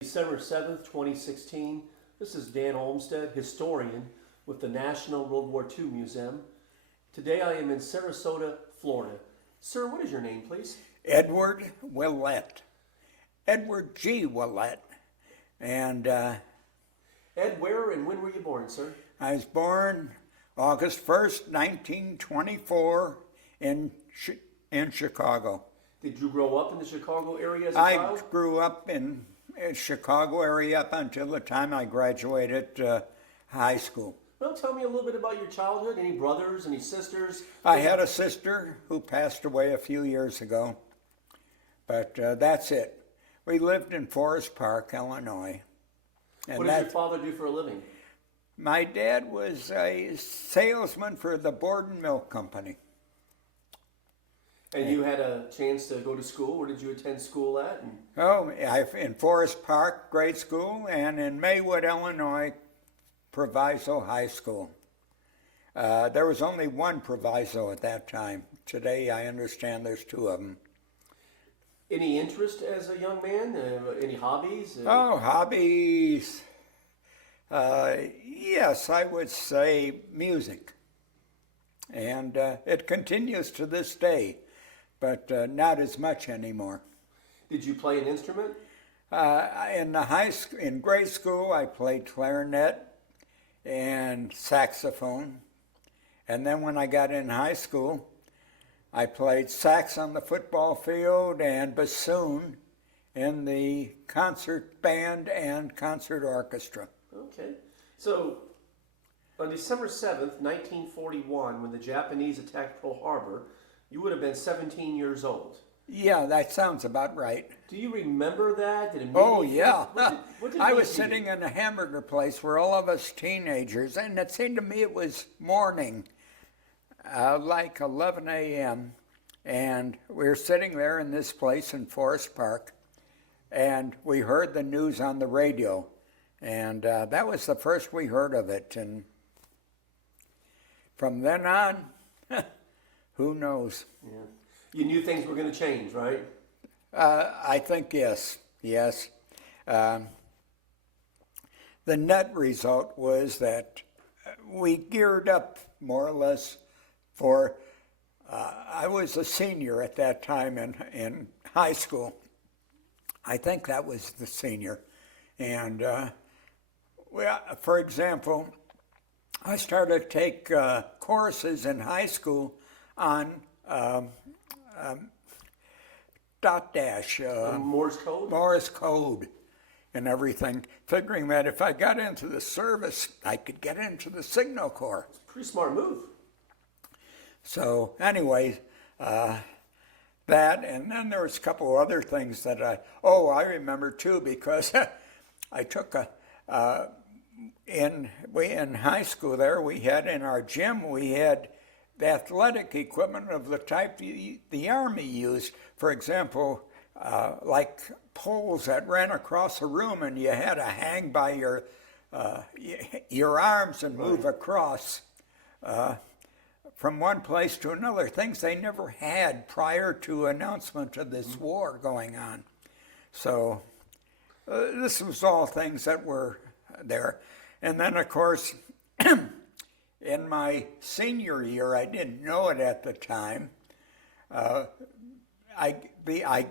December 7th, 2016. This is Dan Olmsted, historian with the National WWII Museum. Today I am in Sarasota, Florida. Sir, what is your name, please? Edward Willette. Edward G. Willette. And Ed, where and when were you born, sir? I was born August 1st, 1924 in Chicago. Did you grow up in the Chicago area as a child? I grew up in Chicago area up until the time I graduated high school. Well, tell me a little bit about your childhood. Any brothers, any sisters? I had a sister who passed away a few years ago, but that's it. We lived in Forest Park, Illinois. And what did your father do for a living? My dad was a salesman for the Board and Milk Company. And you had a chance to go to school. Where did you attend school at? In Forest Park grade school and in Maywood, Illinois, Proviso High School. There was only one Proviso at that time. Today, I understand there's two of them. Any interest as a young man? Any hobbies? Hobbies. Yes, I would say music. And it continues to this day, but not as much anymore. Did you play an instrument? In grade school, I played clarinet and saxophone. And then when I got in high school, I played sax on the football field and bassoon in the concert band and concert orchestra. Okay. So, on December 7th, 1941, when the Japanese attacked Pearl Harbor, you would have been 17 years old. Yeah, that sounds about right. Do you remember that? Oh, yeah. What did I was sitting in a hamburger place where all of us teenagers, and it seemed to me it was morning, like 11 a.m., and we were sitting there in this place in Forest Park, and we heard the news on the radio, and that was the first we heard of it, and from then on, who knows? Yeah. You knew things were going to change, right? I think yes. The net result was that we geared up more or less for, I was a senior at that time in high school. I think that was the senior. And for example, I started to take courses in high school on dot dash, Morse code? Morse code and everything, figuring that if I got into the service, I could get into the Signal Corps. It's a pretty smart move. So anyway, that, and then there was a couple other things that I remember too, because I took in high school there, we had in our gym, we had the athletic equipment of the type the Army used. For example, like poles that ran across a room and you had to hang by your arms and move across from one place to another, things they never had prior to announcement of this war going on. So this was all things that were there. And then, of course, in my senior year, I didn't know it at the time, I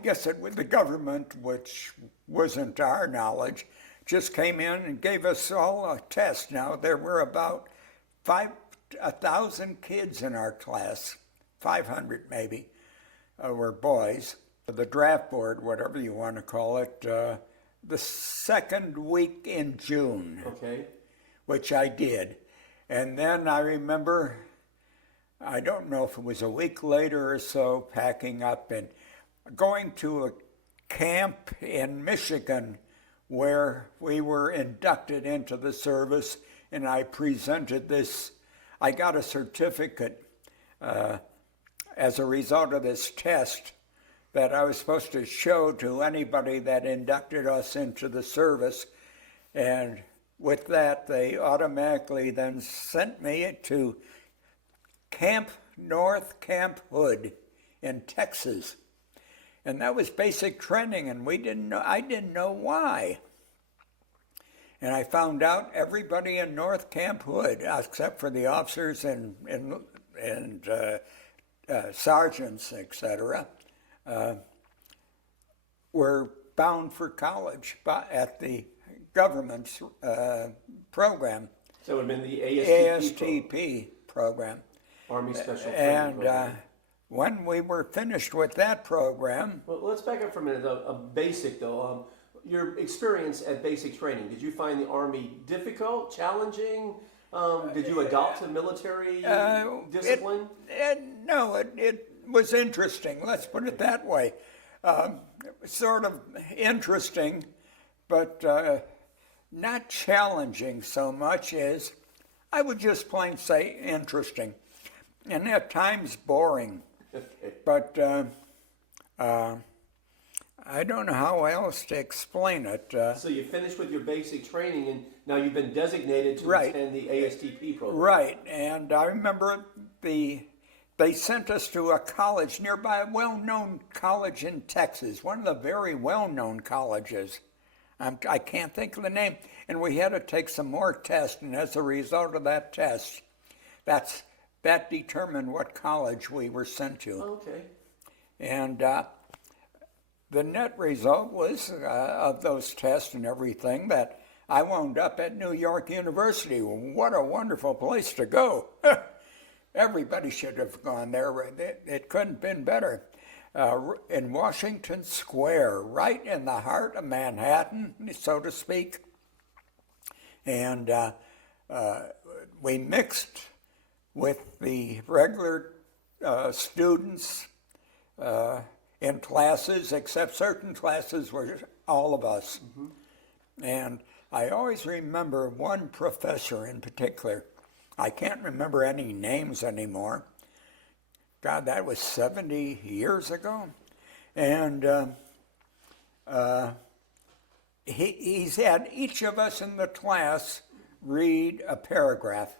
guess it was the government, which wasn't our knowledge, just came in and gave us all a test. Now, there were about 1,000 kids in our class, 500 maybe, were boys. The draft board, whatever you want to call it, the second week in June, okay, which I did. And then I remember, I don't know if it was a week later or so, packing up and going to a camp in Michigan where we were inducted into the service, and I presented this. I got a certificate as a result of this test that I was supposed to show to anybody that inducted us into the service, and with that, they automatically then sent me to Camp North, Camp Hood in Texas. And that was basic training, and I didn't know why. And I found out everybody in North Camp Hood, except for the officers and sergeants, etc., were bound for college at the government's program. So it would have been the ASTP, ASTP program. Army Special Training And Program. when we were finished with that program, Well, let's back up for a minute. A basic, though. Your experience at basic training, did you find the Army difficult, challenging? Did you adopt a military discipline? No, it was interesting. Let's put it that way. Sort of interesting, but not challenging so much as, I would just plain say, interesting. And at times boring. Okay. But I don't know how else to explain it. So you finished with your basic training, and now you've been designated to Right. attend the ASTP program. Right, and I remember they sent us to a college nearby, a well-known college in Texas, one of the very well-known colleges. I can't think of the name. And we had to take some more tests, and as a result of that test, that determined what college we were sent to. Okay. And the net result was, of those tests and everything, that I wound up at New York University. What a wonderful place to go. Everybody should have gone there. It couldn't have been better. In Washington Square, right in the heart of Manhattan, so to speak. And we mixed with the regular students in classes, except certain classes were all of us. Mm-hmm. And I always remember one professor in particular. I can't remember any names anymore. God, that was 70 years ago. And he's had each of us in the class read a paragraph.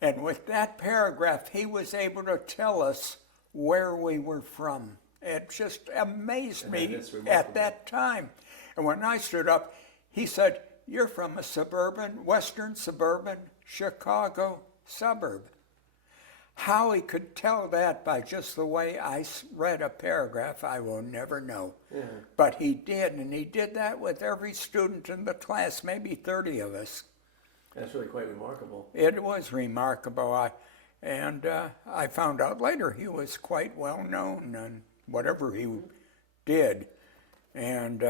And with that paragraph, he was able to tell us where we were from. It just amazed me at that time. And when I stood up, he said, "You're from a western suburban Chicago suburb." How he could tell that by just the way I read a paragraph, I will never know. Yeah. But he did, and he did that with every student in the class, maybe 30 of us. That's really quite remarkable. It was remarkable. I found out later he was quite well known in whatever he did. And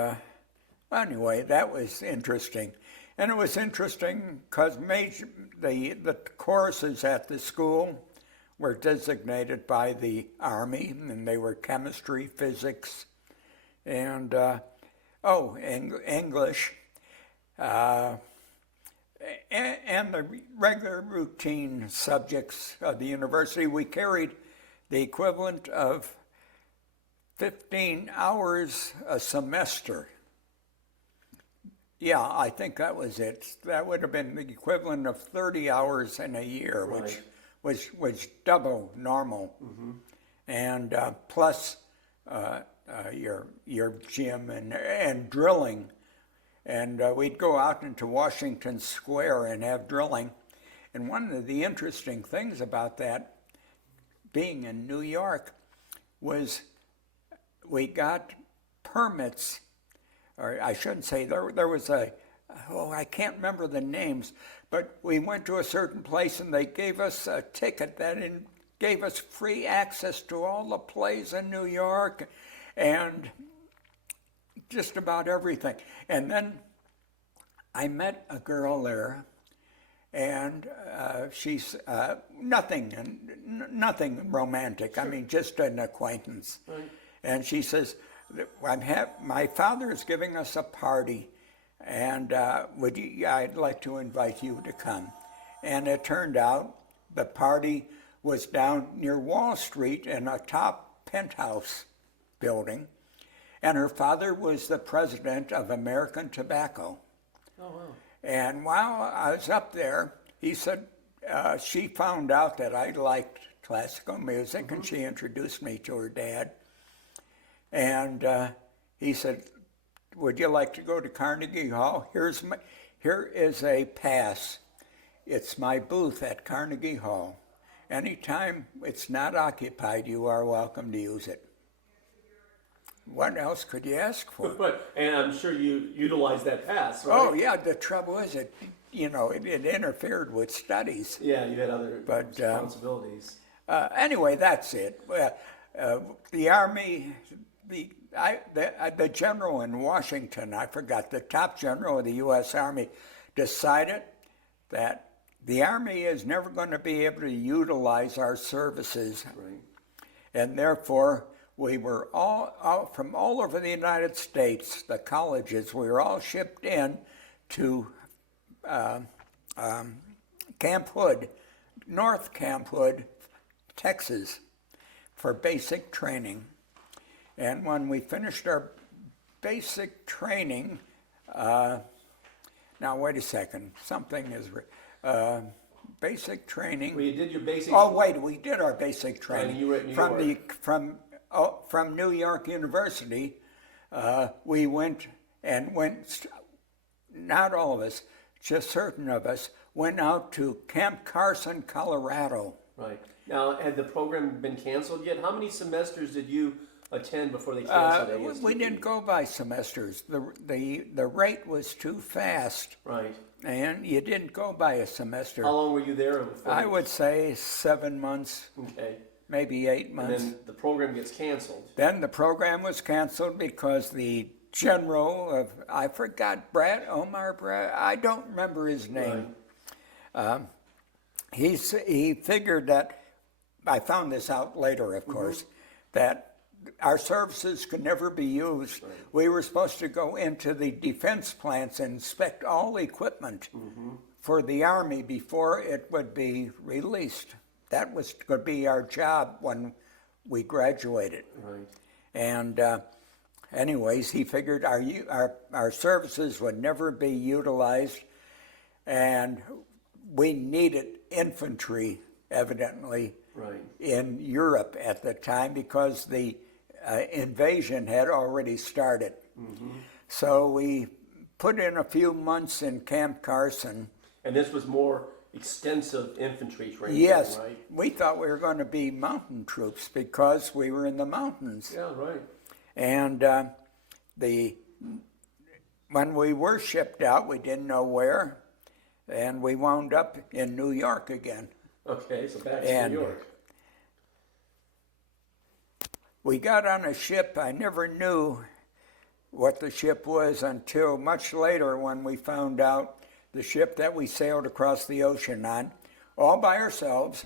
anyway, that was interesting. And it was interesting because the courses at the school were designated by the Army, and they were chemistry, physics, and English, and the regular routine subjects of the university. We carried the equivalent of 15 hours a semester. Yeah, I think that was it. That would have been the equivalent of 30 hours in a year, right, which was double normal. Mm-hmm. And plus your gym and drilling. And we'd go out into Washington Square and have drilling. And one of the interesting things about that, being in New York, was we got permits, or I shouldn't say, there was I can't remember the names, but we went to a certain place and they gave us a ticket that gave us free access to all the plays in New York and just about everything. And then I met a girl there, and she's nothing romantic. Sure. I mean, just an acquaintance. Right. And she says, my father is giving us a party, and I'd like to invite you to come. And it turned out the party was down near Wall Street in a top penthouse building, and her father was the president of American Tobacco. Oh, wow. And while I was up there, he said, she found out that I liked classical music, mm-hmm, and she introduced me to her dad. And he said, "Would you like to go to Carnegie Hall? here is a pass. It's my booth at Carnegie Hall. Anytime it's not occupied, you are welcome to use it. What else could you ask for? But, and I'm sure you utilize that pass, right? Oh, yeah, the trouble is it interfered with studies. Yeah, you had other responsibilities. Anyway, that's it. The Army, the general in Washington, I forgot, the top general of the U.S. Army, decided that the Army is never going to be able to utilize our services. Right. And therefore, we were all from all over the United States, the colleges, we were all shipped in to Camp Hood, North Camp Hood, Texas, for basic training. And when we finished our basic training, now wait a second, something is, basic training. Well, you did your basic. Oh wait, we did our basic training. And you were at New York. From New York University. We went, not all of us, just certain of us, went out to Camp Carson, Colorado. Right. Now, had the program been canceled yet? How many semesters did you attend before they canceled ASTP? We didn't go by semesters. The rate was too fast. Right. And you didn't go by a semester. How long were you there? I would say 7 months. Okay. Maybe 8 months. And then the program gets canceled. Then the program was canceled because the general of, I forgot, Omar Brad, I don't remember his name. Right. He figured that, I found this out later, of course, that our services could never be used. Right. We were supposed to go into the defense plants and inspect all equipment for the Army before it would be released. That was going to be our job when we graduated. Right. And anyways, he figured our services would never be utilized, and we needed infantry, evidently, Right. in Europe at the time because the invasion had already started. So we put in a few months in Camp Carson. And this was more extensive infantry training, Yes, right? we thought we were going to be mountain troops because we were in the mountains. Yeah, right. And when we were shipped out, we didn't know where, and we wound up in New York again. Okay, so back to New York. We got on a ship. I never knew what the ship was until much later when we found out the ship that we sailed across the ocean on, all by ourselves,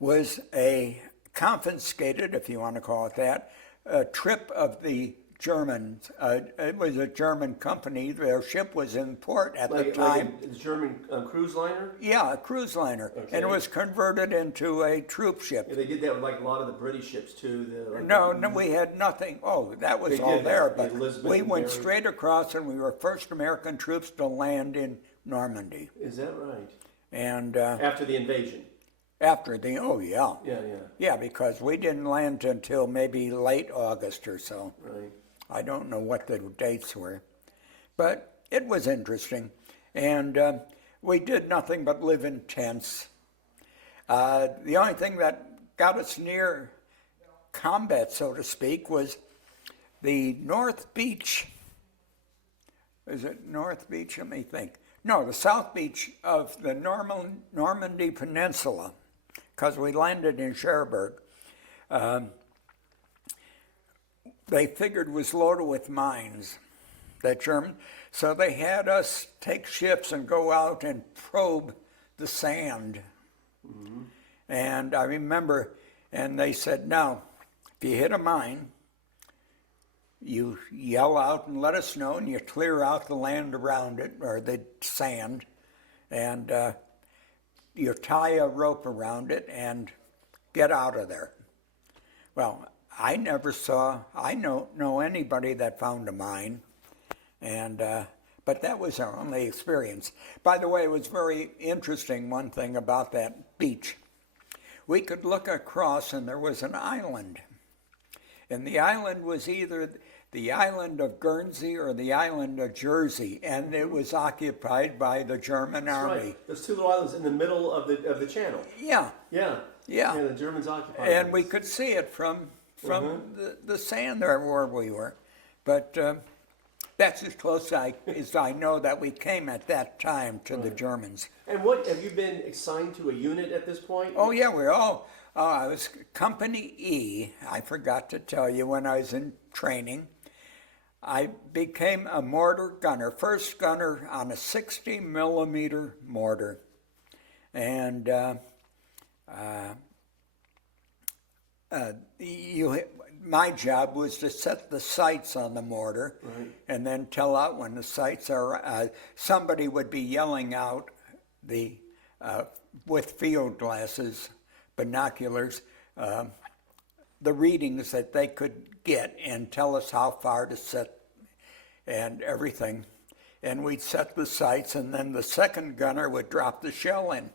was a confiscated, if you want to call it that, a trip of the Germans. It was a German company. Their ship was in port at the time. Like a German cruise liner? Yeah, a cruise liner. Okay. And it was converted into a troop ship. Yeah, they did that with like a lot of the British ships too. No, we had nothing. Oh, that was all there. But Elizabeth we and went Mary. straight across, and we were first American troops to land in Normandy. Is that right? And After the invasion? after the, oh yeah. Yeah. Yeah, because we didn't land until maybe late August or so. Right. I don't know what the dates were. But it was interesting. And we did nothing but live in tents. The only thing that got us near combat, so to speak, was the North Beach. Is it North Beach? Let me think. No, the South Beach of the Normandy Peninsula, because we landed in Cherbourg. They figured was loaded with mines, the German. So they had us take ships and go out and probe the sand. And I remember, and they said, now, if you hit a mine, you yell out and let us know, and you clear out the land around it, or the sand, and you tie a rope around it and get out of there. Well, I don't know anybody that found a mine, and but that was our only experience. By the way, it was very interesting, one thing about that beach. We could look across, and there was an island. And the island was either the island of Guernsey or the island of Jersey, and it was occupied by the German That's army. right. There's two little islands in the middle of the channel. Yeah, Yeah. yeah. Yeah, the Germans occupied And these. we could see it from the sand there where we were. But that's as close as I know that we came at that time to the Germans. And what, have you been assigned to a unit at this point? Oh, yeah, we're all, I was Company E. I forgot to tell you when I was in training. I became a mortar gunner, first gunner on a 60 millimeter mortar. And my job was to set the sights on the mortar, and then tell out when the sights are. Somebody would be yelling out with field glasses, binoculars, the readings that they could get and tell us how far to set and everything. And we'd set the sights, and then the second gunner would drop the shell in.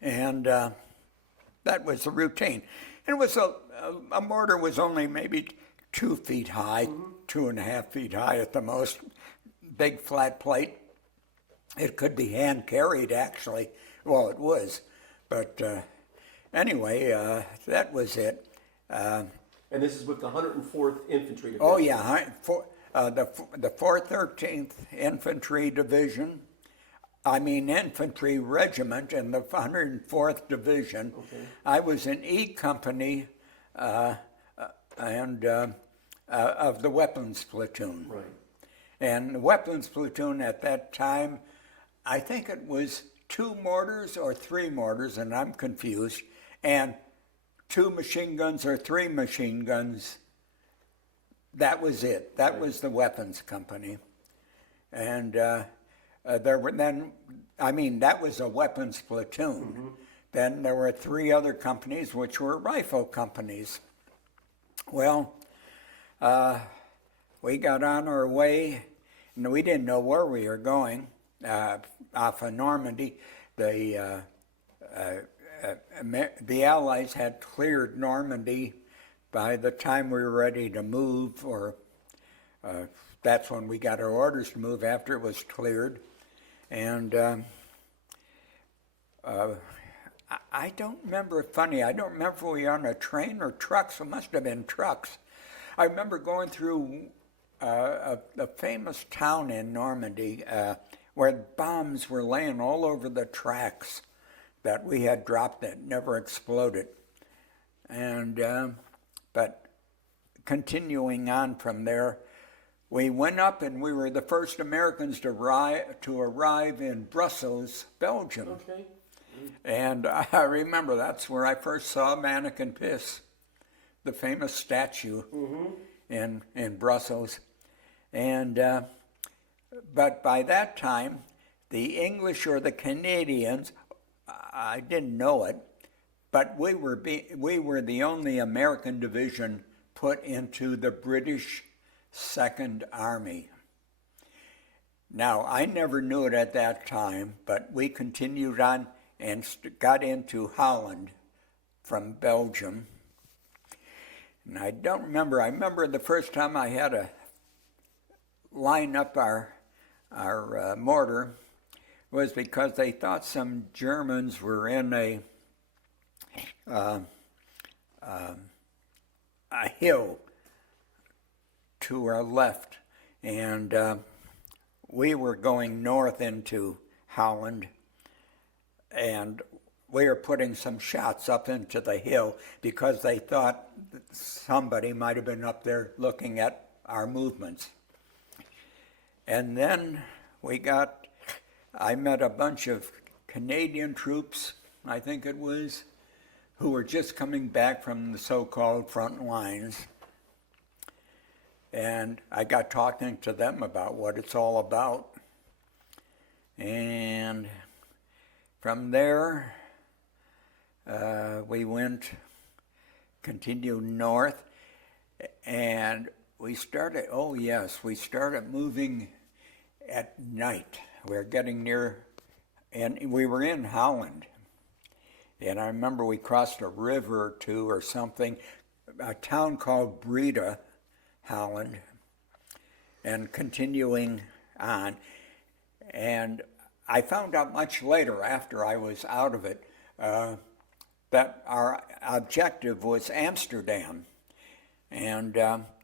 And that was the routine. It was a mortar was only maybe 2 feet high, 2.5 feet high at the most, big flat plate. It could be hand carried, actually. Well, it was. But anyway, that was it. And this is with the 104th Infantry Division. Oh, yeah, the 413th Infantry Division. Infantry Regiment in the 104th Division. Okay. I was in E Company of the Weapons Platoon. Right. And the Weapons Platoon at that time, I think it was 2 mortars or 3 mortars, and I'm confused, and 2 machine guns or 3 machine guns. That was it. That was the weapons company. And there were then, that was a weapons platoon. Then there were 3 other companies, which were rifle companies. Well, we got on our way, and we didn't know where we were going. Off of Normandy, the Allies had cleared Normandy by the time we were ready to move, or that's when we got our orders to move after it was cleared. And I don't remember, I don't remember if we were on a train or trucks. It must have been trucks. I remember going through a famous town in Normandy where bombs were laying all over the tracks that we had dropped that never exploded. And but continuing on from there, we went up, and we were the first Americans to arrive in Brussels, Belgium. Okay. And I remember that's where I first saw Mannequin Piss, the famous statue in Brussels. And but by that time, the English or the Canadians, I didn't know it, but we were the only American division put into the British Second Army. Now, I never knew it at that time, but we continued on and got into Holland from Belgium. And I don't remember. I remember the first time I had to line up our mortar was because they thought some Germans were in a hill to our left, and we were going north into Holland, and we were putting some shots up into the hill because they thought that somebody might have been up there looking at our movements. And then I met a bunch of Canadian troops, I think it was, who were just coming back from the so-called front lines. And I got talking to them about what it's all about. And from there, we continued north, and we started moving at night. We were getting near, and we were in Holland. And I remember we crossed a river or two or something, a town called Breda, Holland, and continuing on. And I found out much later, after I was out of it, that our objective was Amsterdam. And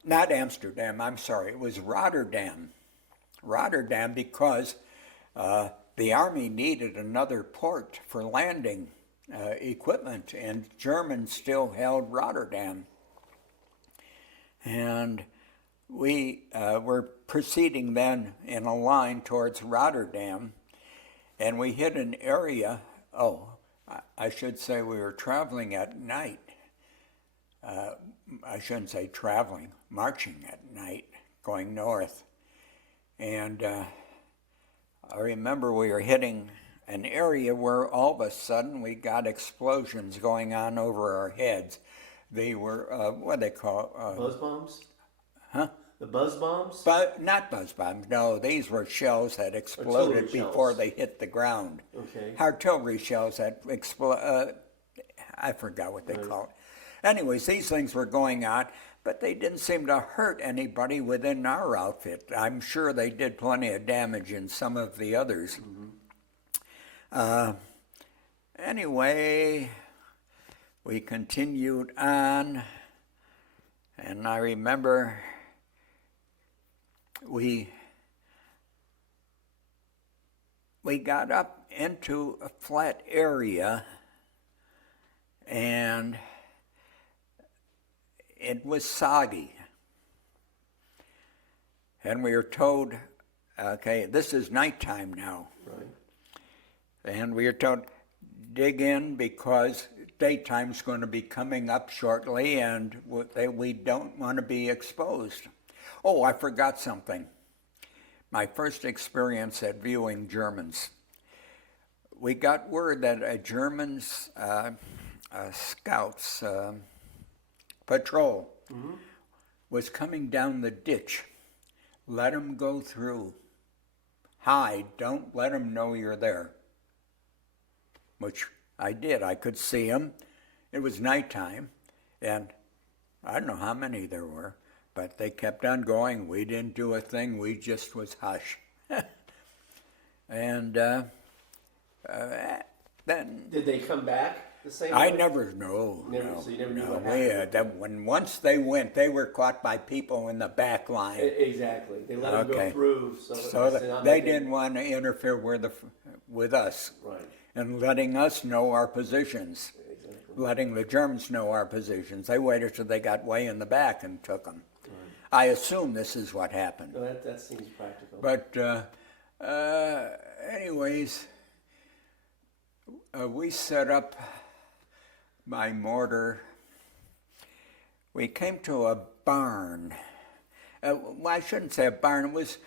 not Amsterdam, I'm sorry, it was Rotterdam. Rotterdam, because the Army needed another port for landing equipment, and Germans still held Rotterdam. And we were proceeding then in a line towards Rotterdam, and we hit an area, I should say we were traveling at night. I shouldn't say traveling, marching at night, going north. And I remember we were hitting an area where all of a sudden we got explosions going on over our heads. They were, what do they call Buzz bombs? Huh? The buzz bombs? But not buzz bombs, no. These were shells that exploded Artillery before shells. they hit the ground. Okay. Artillery shells that explode. I forgot what they call it. Anyways, these things were going on, but they didn't seem to hurt anybody within our outfit. I'm sure they did plenty of damage in some of the others. Anyway, we continued on, and I remember we got up into a flat area, and it was soggy. And we were told, okay, this is nighttime now. Right. And we were told, dig in because daytime's going to be coming up shortly and we don't want to be exposed. Oh, I forgot something. My first experience at viewing Germans. We got word that a German's scouts patrol was coming down the ditch. Let them go through. Hide, don't let them know you're there. Which I did. I could see them. It was nighttime, and I don't know how many there were, but they kept on going. We didn't do a thing. We just was hush. And then... Did they come back the same I way? never know. Never, so you never knew what We, happened? when once they went, they were caught by people in the back line. Exactly. They let them go through. So they didn't want to interfere with us. Right. And letting us know our positions. Exactly. Letting the Germans know our positions. They waited till they got way in the back and took them. Right. I assume this is what happened. No, that seems practical. But anyways, we set up my mortar. We came to a barn. Well, I shouldn't say a barn. It was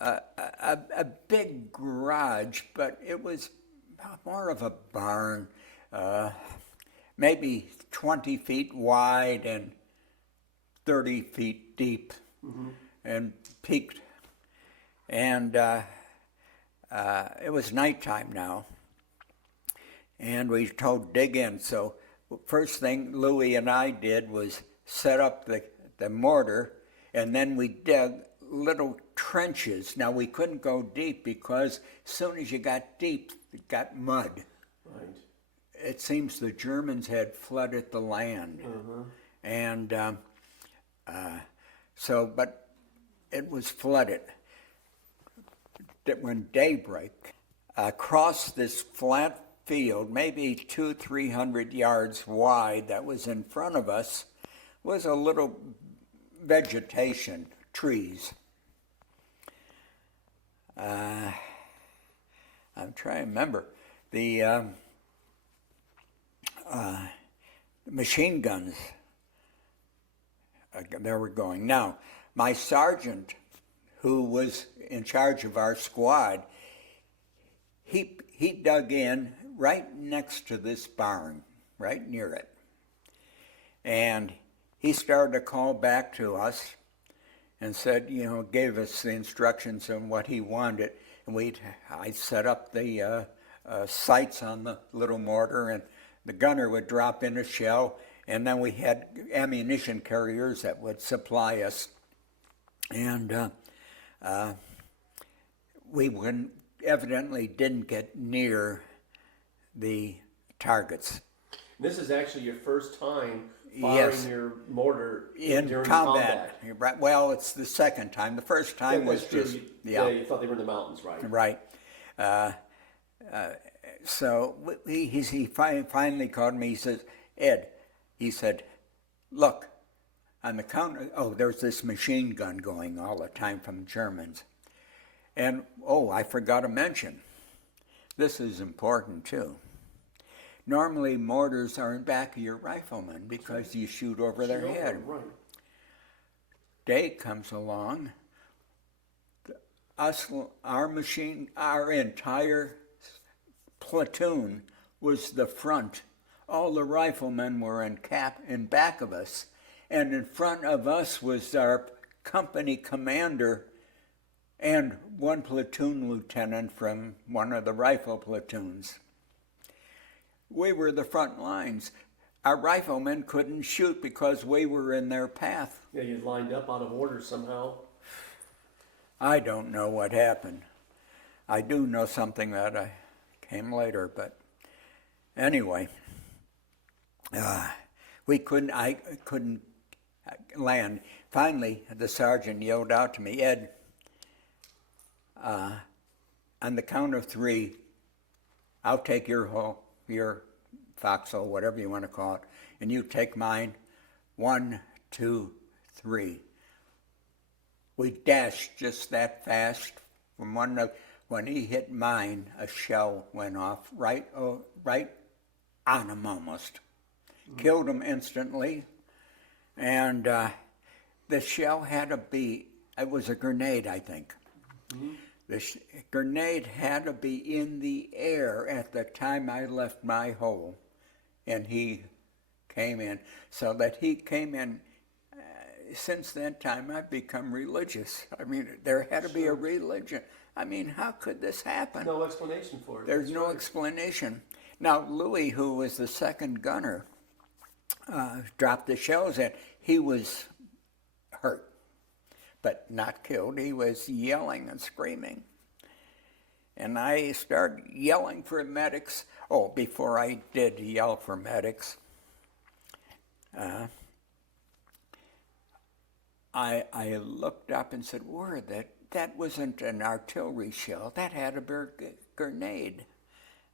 a big garage, but it was more of a barn, maybe 20 feet wide and 30 feet deep, and peaked. And it was nighttime now, and we told dig in. So first thing Louis and I did was set up the mortar, and then we dug little trenches. Now we couldn't go deep because as soon as you got deep, it got mud. Right. It seems the Germans had flooded the land. And but it was flooded. When daybreak, across this flat field, maybe 200-300 yards wide, that was in front of us, was a little vegetation, trees. I'm trying to remember. The machine guns, they were going. Now, my sergeant, who was in charge of our squad, he dug in right next to this barn, right near it. And he started to call back to us and said, gave us the instructions on what he wanted. And I set up the sights on the little mortar, and the gunner would drop in a shell, and then we had ammunition carriers that would supply us And we evidently didn't get near the targets. This is actually your first time Yes. firing your mortar In during combat. Right. Well, it's the second time. The first time was That's true. just You thought they were in the mountains, right? right. So he finally called me. He says, "Ed," he said, "look, on the counter. Oh, there's this machine gun going all the time from Germans, and I forgot to mention. This is important too. Normally, mortars are in back of your riflemen because you shoot over their head. Right. Day comes along. Our entire platoon was the front. All the riflemen were in back of us, and in front of us was our company commander and one platoon lieutenant from one of the rifle platoons. We were the front lines. Our riflemen couldn't shoot because we were in their path. Yeah, you lined up out of order somehow. I don't know what happened. I do know something that came later, but anyway, I couldn't land. Finally, the sergeant yelled out to me, "Ed, on the count of 3, I'll take your foxhole, whatever you want to call it, and you take mine. 1, 2, 3. We dashed just that fast from when he hit mine, a shell went off right on him almost. Mm-hmm. Killed him instantly. And the shell had to be, it was a grenade, I think. Mm-hmm. The grenade had to be in the air at the time I left my hole, and he came in. So that he came in, since that time I've become religious. I mean, there had to be a religion. I mean, how could this happen? No explanation for it. There's no explanation. Now, Louis, who was the second gunner, dropped the shells in. He was hurt, but not killed. He was yelling and screaming. And I started yelling for medics. Oh, before I did yell for medics, I looked up and said, "Word, that wasn't an artillery shell. That had to be a grenade."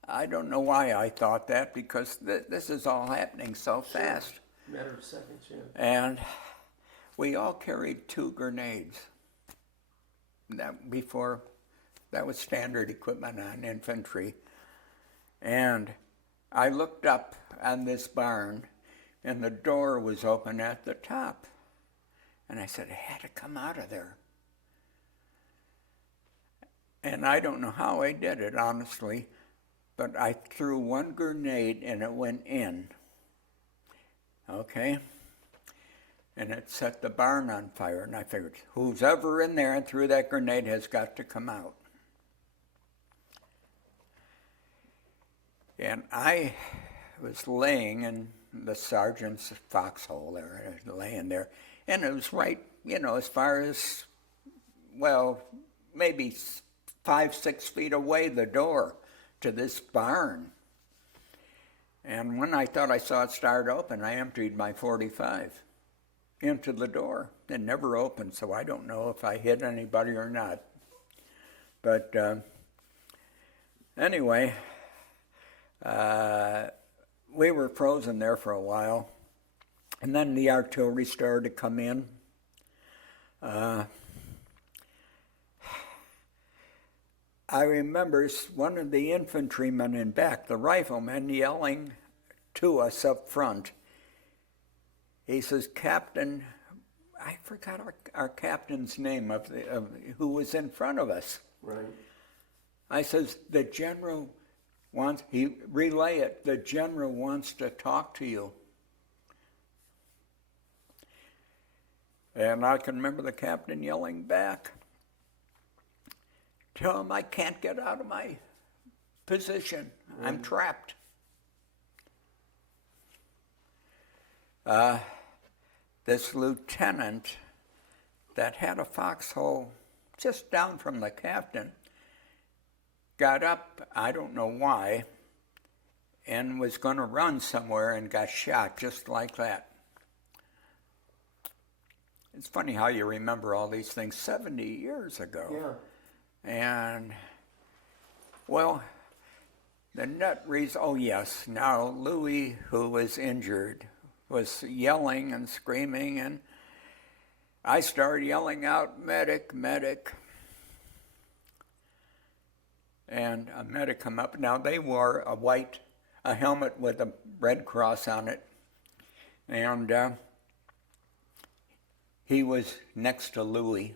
I don't know why I thought that, because this is all happening so fast. Matter of seconds, yeah. And we all carried 2 grenades. That was standard equipment on infantry. And I looked up on this barn, and the door was open at the top. And I said, I had to come out of there. And I don't know how I did it, honestly, but I threw 1 grenade and it went in. Okay? And it set the barn on fire, and I figured, who's ever in there and threw that grenade has got to come out. And I was laying in the sergeant's foxhole there, laying there, and it was right, as far as, maybe 5-6 feet away, the door to this barn. And when I thought I saw it start open, I emptied my .45 into the door. It never opened, so I don't know if I hit anybody or not. But anyway, we were frozen there for a while, and then the artillery started to come in. I remember one of the infantrymen in back, the rifleman, yelling to us up front. He says, "Captain," I forgot our captain's name of who was in front of us. Right. I says, "The general wants," he relay it, "the general wants to talk to you." And I can remember the captain yelling back, "Tell him I can't get out of my position. I'm trapped." This lieutenant that had a foxhole just down from the captain got up, I don't know why, and was going to run somewhere and got shot just like that. It's funny how you remember all these things 70 years ago. Yeah. And, well, the net reason, oh yes, now Louis, who was injured, was yelling and screaming, and I started yelling out, "Medic, medic." And a medic come up. Now they wore a helmet with a red cross on it. And he was next to Louis,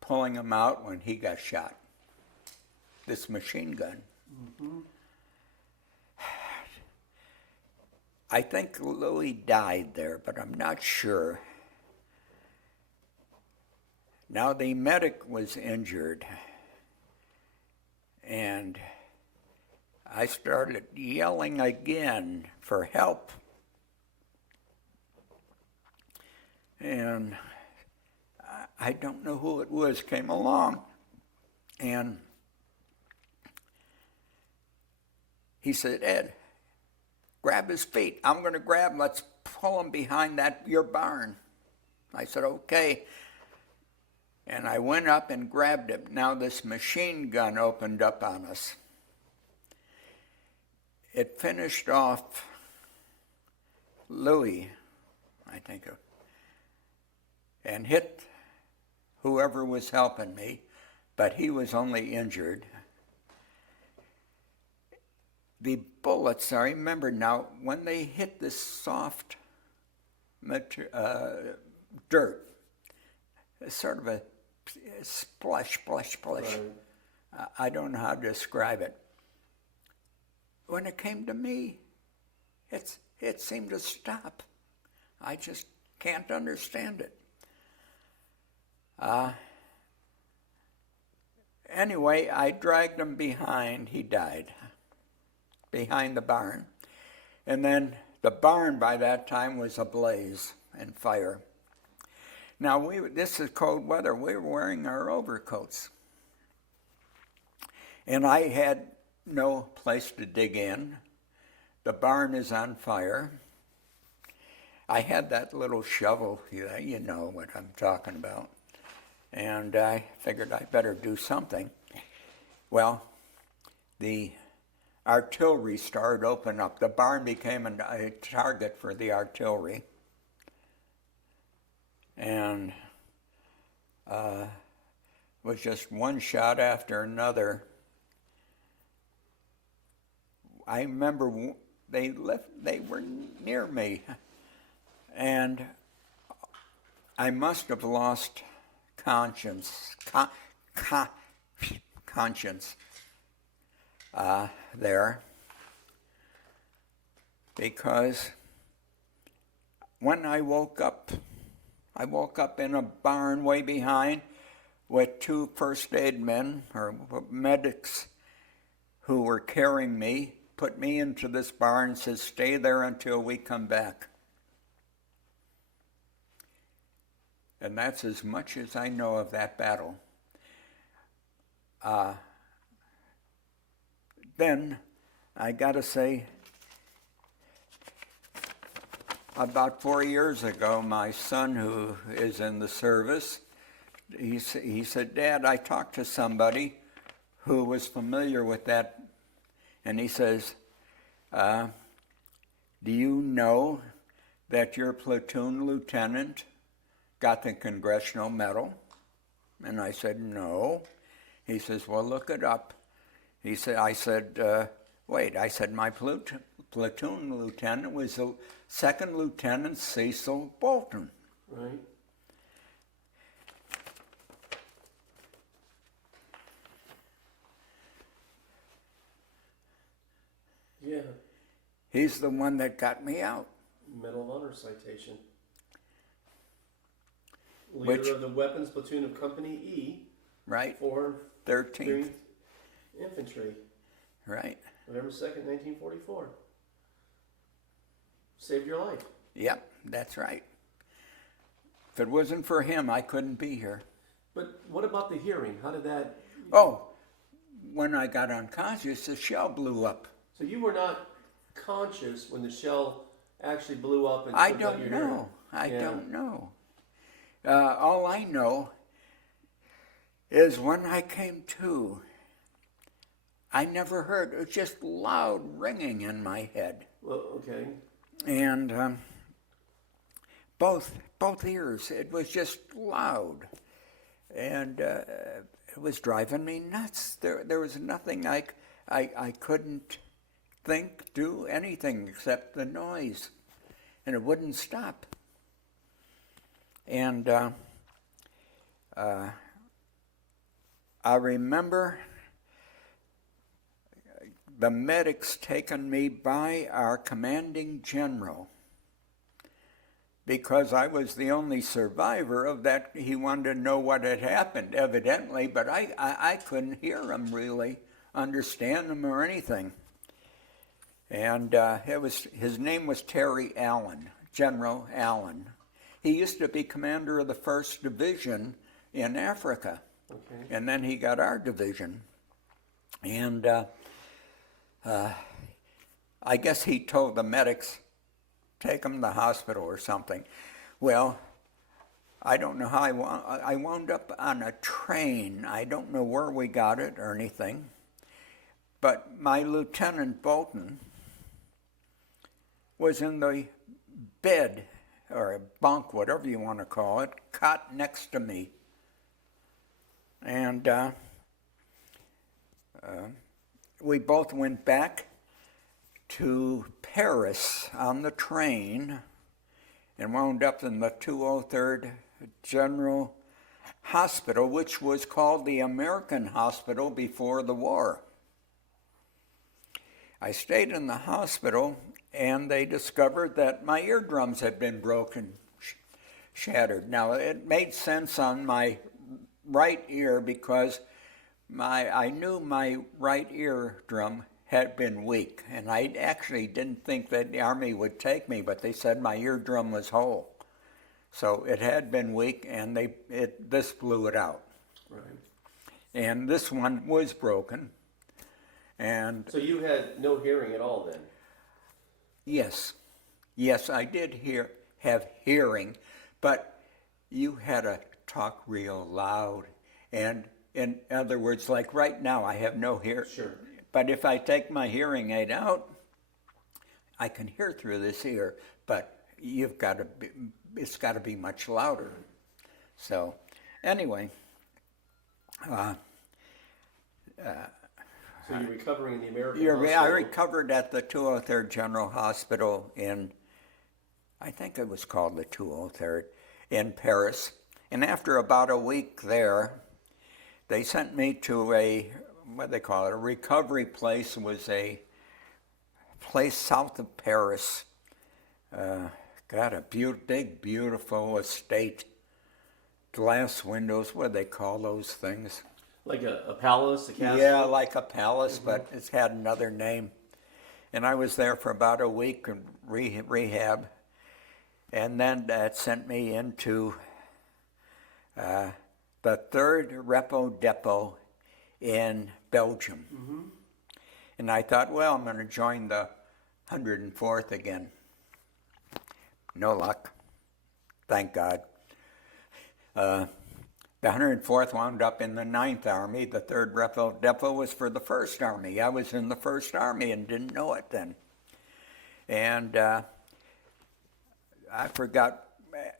pulling him out when he got shot. This machine gun. Mm-hmm. I think Louis died there, but I'm not sure. Now the medic was injured, and I started yelling again for help. And I don't know who it was came along, and he said, "Ed, grab his feet. I'm going to grab him. Let's pull him behind your barn." I said, "Okay." And I went up and grabbed him. Now this machine gun opened up on us. It finished off Louis, I think, and hit whoever was helping me, but he was only injured. The bullets, I remember now, when they hit this soft dirt, sort of a splash. Right. I don't know how to describe it. When it came to me, it seemed to stop. I just can't understand it. Anyway, I dragged him behind. He died behind the barn. And then the barn by that time was ablaze and fire. Now, this is cold weather. We were wearing our overcoats. And I had no place to dig in. The barn is on fire. I had that little shovel, you know what I'm talking about. And I figured I better do something. Well, the artillery started opening up. The barn became a target for the artillery. And was just one shot after another. I remember they were near me, and I must have lost conscience there, because when I woke up in a barn way behind with two first aid men or medics who were carrying me, put me into this barn and said, "Stay there until we come back." And that's as much as I know of that battle. Then, I gotta say, about 4 years ago, my son, who is in the service, he said, "Dad, I talked to somebody who was familiar with that," and he says, "Do you know that your platoon lieutenant got the Congressional Medal?" And I said, "No." He says, "Well, look it up." I said, "Wait." I said, "My platoon lieutenant was Second Lieutenant Cecil Bolton." Right. Yeah. He's the one that got me out. Medal of Honor citation. Leader of the Weapons Platoon of Company E. Right. 413th Infantry. Right. November 2nd, 1944. Saved your life. Yep, that's right. If it wasn't for him, I couldn't be here. But what about the hearing? How did that? Oh, when I got unconscious, the shell blew up. So you were not conscious when the shell actually blew up and I took out don't your know. hearing? I Yeah. don't know. All I know is when I came to, I never heard. It was just loud ringing in my head. Well, okay. And both ears, it was just loud. And it was driving me nuts. There was nothing I couldn't think, do anything except the noise. And it wouldn't stop. And I remember the medics taking me by our commanding general because I was the only survivor of that. He wanted to know what had happened, evidently, but I couldn't hear him really, understand him or anything. And his name was Terry Allen, General Allen. He used to be commander of the 1st Division in Africa. Okay. And then he got our division. And I guess he told the medics, take him to the hospital or something. Well, I don't know how I wound up on a train. I don't know where we got it or anything. But my Lieutenant Bolton was in the bed, or a bunk, whatever you want to call it, cot next to me. And we both went back to Paris on the train and wound up in the 203rd General Hospital, which was called the American Hospital before the war. I stayed in the hospital, and they discovered that my eardrums had been broken, shattered. Now, it made sense on my right ear because I knew my right eardrum had been weak, and I actually didn't think that the Army would take me, but they said my eardrum was whole. So it had been weak, and this blew it out. Right. And this one was broken. And So you had no hearing at all then? yes, I did have hearing, but you had to talk real loud. And in other words, like right now, I have no hearing. Sure. But if I take my hearing aid out, I can hear through this ear, but it's got to be much louder. So anyway, So you're recovering in the American I hospital? recovered at the 203rd General Hospital in, I think it was called the 203rd, in Paris. And after about a week there, they sent me to a recovery place. It was a place south of Paris. Got a big, beautiful estate. Glass windows, what do they call those things? Like a palace, a castle? Yeah, like a palace, but it's had another name. And I was there for about a week in rehab. And then that sent me into the 3rd Repo Depot in Belgium. Mm-hmm. And I thought, well, I'm going to join the 104th again. No luck. Thank God. The 104th wound up in the 9th Army. The 3rd Repo Depot was for the 1st Army. I was in the 1st Army and didn't know it then. And I forgot.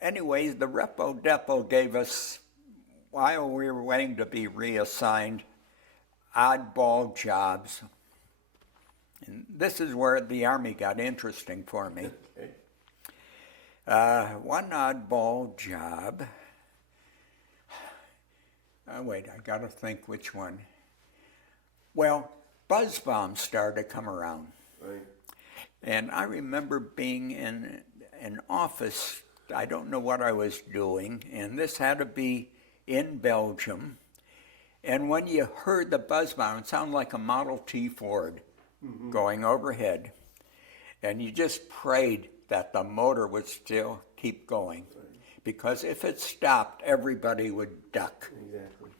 Anyways, the Repo Depot gave us, while we were waiting to be reassigned, oddball jobs. And this is where the Army got interesting for me. Okay. One oddball job. Wait, I got to think which one. Well, buzz bombs started to come around. Right. And I remember being in an office, I don't know what I was doing, and this had to be in Belgium. And when you heard the buzz bomb, it sounded like a Model T Ford going overhead. And you just prayed that the motor would still keep going. because if it stopped, everybody would duck. Exactly.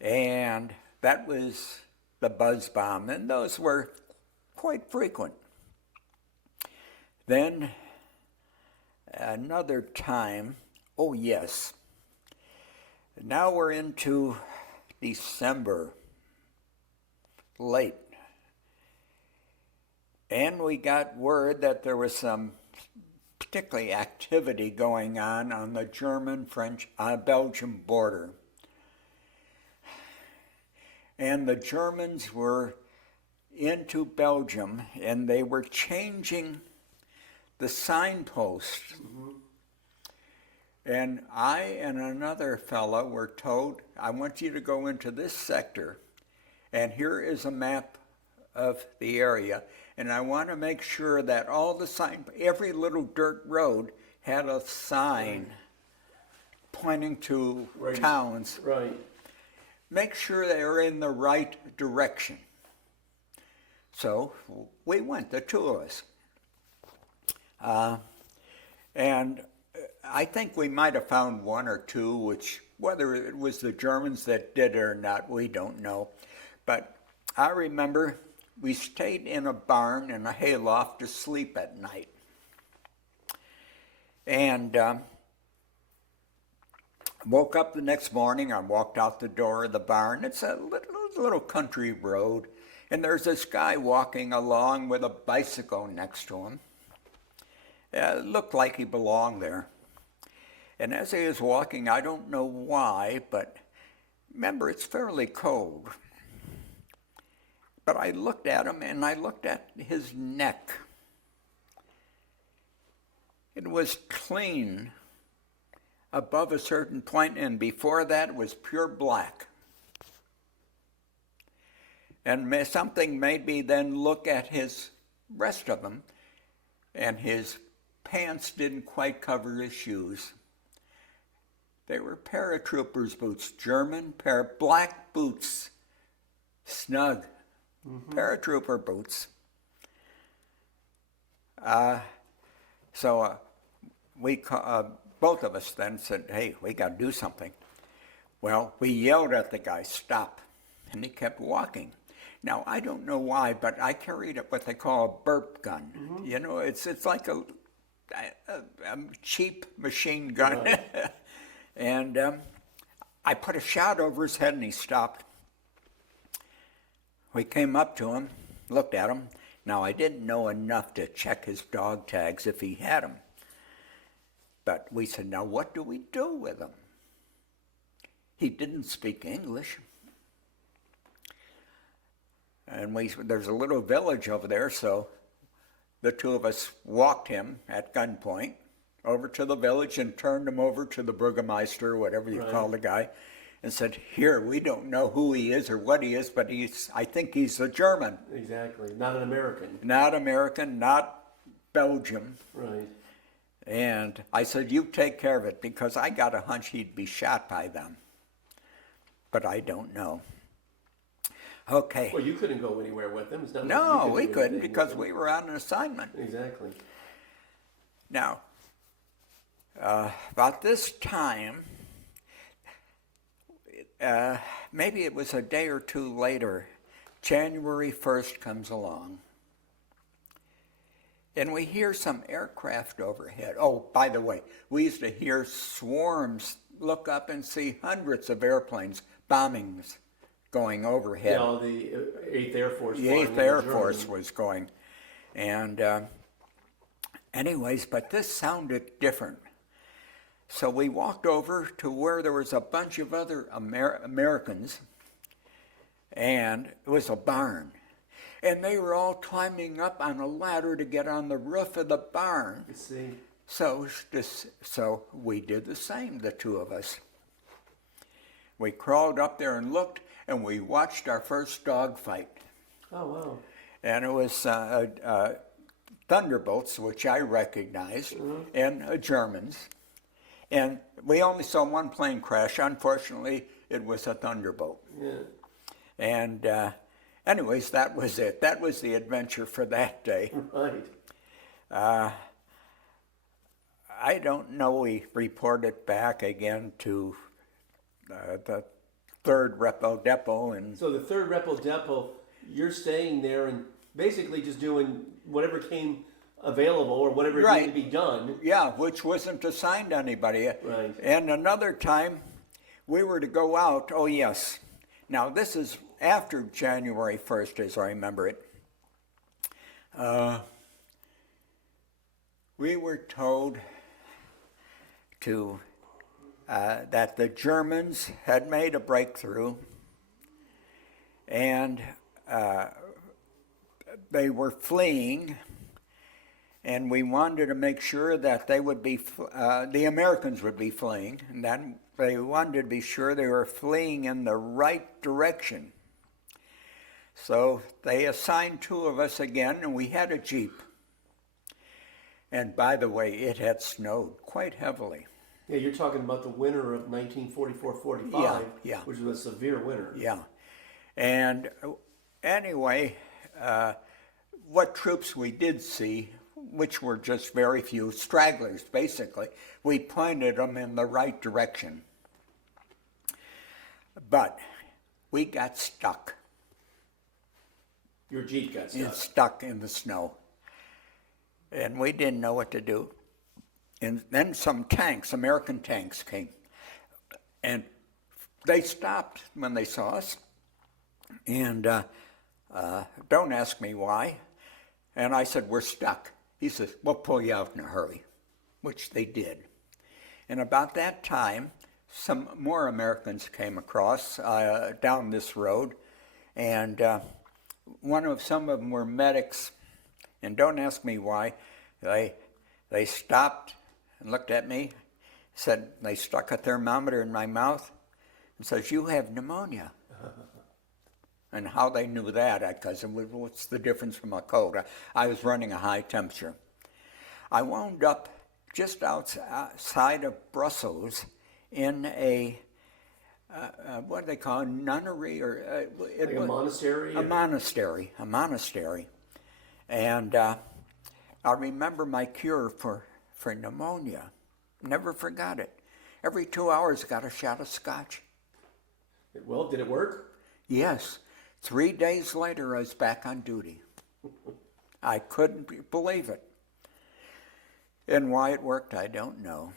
And that was the buzz bomb, and those were quite frequent. Then another time, oh yes, now we're into December, late. And we got word that there was some particularly activity going on the German-French, Belgium border. And the Germans were into Belgium, and they were changing the signpost. Mm-hmm. And I and another fellow were told, I want you to go into this sector, and here is a map of the area, and I want to make sure that all the every little dirt road had a sign pointing to towns. Right. Make sure they are in the right direction. So we went, the two of us. And I think we might have found one or two, which, whether it was the Germans that did it or not, we don't know. But I remember we stayed in a barn in a hayloft to sleep at night. And woke up the next morning. I walked out the door of the barn. It's a little country road, and there's this guy walking along with a bicycle next to him. It looked like he belonged there. And as he was walking, I don't know why, but remember, it's fairly cold. But I looked at him, and I looked at his neck. It was clean above a certain point, and before that was pure black. And something made me then look at his rest of him, and his pants didn't quite cover his shoes. They were paratroopers' boots, German black boots, snug, paratrooper boots. So we both of us then said, hey, we got to do something. Well, we yelled at the guy, stop, and he kept walking. Now, I don't know why, but I carried what they call a burp gun. Mm-hmm. You know, it's like a cheap machine gun. Right. And I put a shot over his head, and he stopped. We came up to him, looked at him. Now, I didn't know enough to check his dog tags if he had them. But we said, now what do we do with him? He didn't speak English. And there's a little village over there, so the two of us walked him at gunpoint over to the village and turned him over to the Burgermeister, or whatever you call the guy, and said, here, we don't know who he is or what he is, but I think he's a German. Exactly, not an American. Not American, not Belgium. Right. And I said, you take care of it, because I got a hunch he'd be shot by them. But I don't know. Okay. Well, you couldn't go anywhere with them. No, we couldn't, because we were on an assignment. Exactly. Now, about this time, maybe it was a day or two later, January 1st comes along. And we hear some aircraft overhead. Oh, by the way, we used to hear swarms, look up and see hundreds of airplanes, bombings going overhead. Yeah, the 8th Air Force. The 8th Air Force was going. And anyways, but this sounded different. So we walked over to where there was a bunch of other Americans, and it was a barn. And they were all climbing up on a ladder to get on the roof of the barn. See. So we did the same, the two of us. We crawled up there and looked, and we watched our first dog fight. Oh, wow. And it was Thunderbolts, which I recognized, and Germans. And we only saw one plane crash. Unfortunately, it was a Thunderbolt. Yeah. And anyways, that was it. That was the adventure for that day. Right. I don't know, we reported back again to the 3rd Repo Depot. And So the 3rd Repo Depot, you're staying there and basically just doing whatever came available or whatever needed to be done. yeah, which wasn't assigned to anybody. Right. And another time, we were to go out, oh yes, now this is after January 1st, as I remember it. We were told to that the Germans had made a breakthrough, and they were fleeing, and we wanted to make sure that they would be, the Americans would be fleeing, and then they wanted to be sure they were fleeing in the right direction. So they assigned 2 of us again, and we had a Jeep. And by the way, it had snowed quite heavily. Yeah, you're talking about the winter of 1944-45, Yeah. which was a severe winter. Yeah. And anyway, what troops we did see, which were just very few, stragglers basically, we pointed them in the right direction. But we got stuck. Your Jeep got stuck. It's stuck in the snow. And we didn't know what to do. And then some tanks, American tanks, came. And they stopped when they saw us. And don't ask me why. And I said, we're stuck. He says, we'll pull you out in a hurry, which they did. And about that time, some more Americans came across down this road. And some of them were medics. And don't ask me why. They stopped and looked at me, said, they stuck a thermometer in my mouth and says, you have pneumonia. And how they knew that, because what's the difference from a cold? I was running a high temperature. I wound up just outside of Brussels in a, what do they call it, nunnery? Or Like a monastery? A monastery. And I remember my cure for pneumonia. Never forgot it. Every 2 hours, got a shot of scotch. Well, did it work? Yes. 3 days later, I was back on duty. I couldn't believe it. And why it worked, I don't know.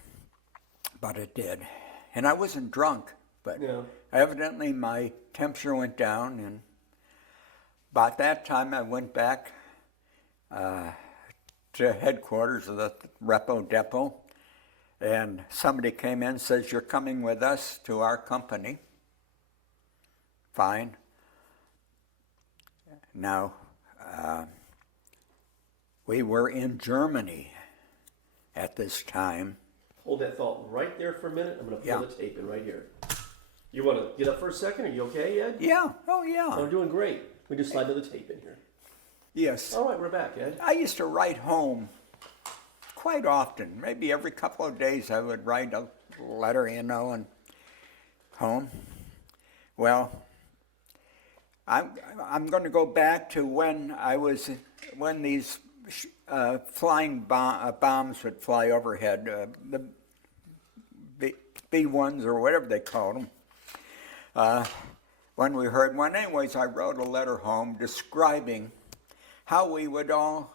But it did. And I wasn't drunk, but evidently my temperature went down. And about that time, I went back to headquarters of the Repo Depot. And somebody came in and says, you're coming with us to our company. Fine. Now, we were in Germany at this time. Hold that thought right there for a minute. I'm going to pull the tape in right here. You want to get up for a second? Are you okay, Ed? Yeah. Oh, yeah. I'm doing great. We just slide the tape in here. Yes. All right, we're back, Ed. I used to write home quite often. Maybe every couple of days I would write a letter, and home. Well, I'm going to go back to when these flying bombs would fly overhead, the B-1s or whatever they called them. When we heard one, anyways, I wrote a letter home describing how we would all,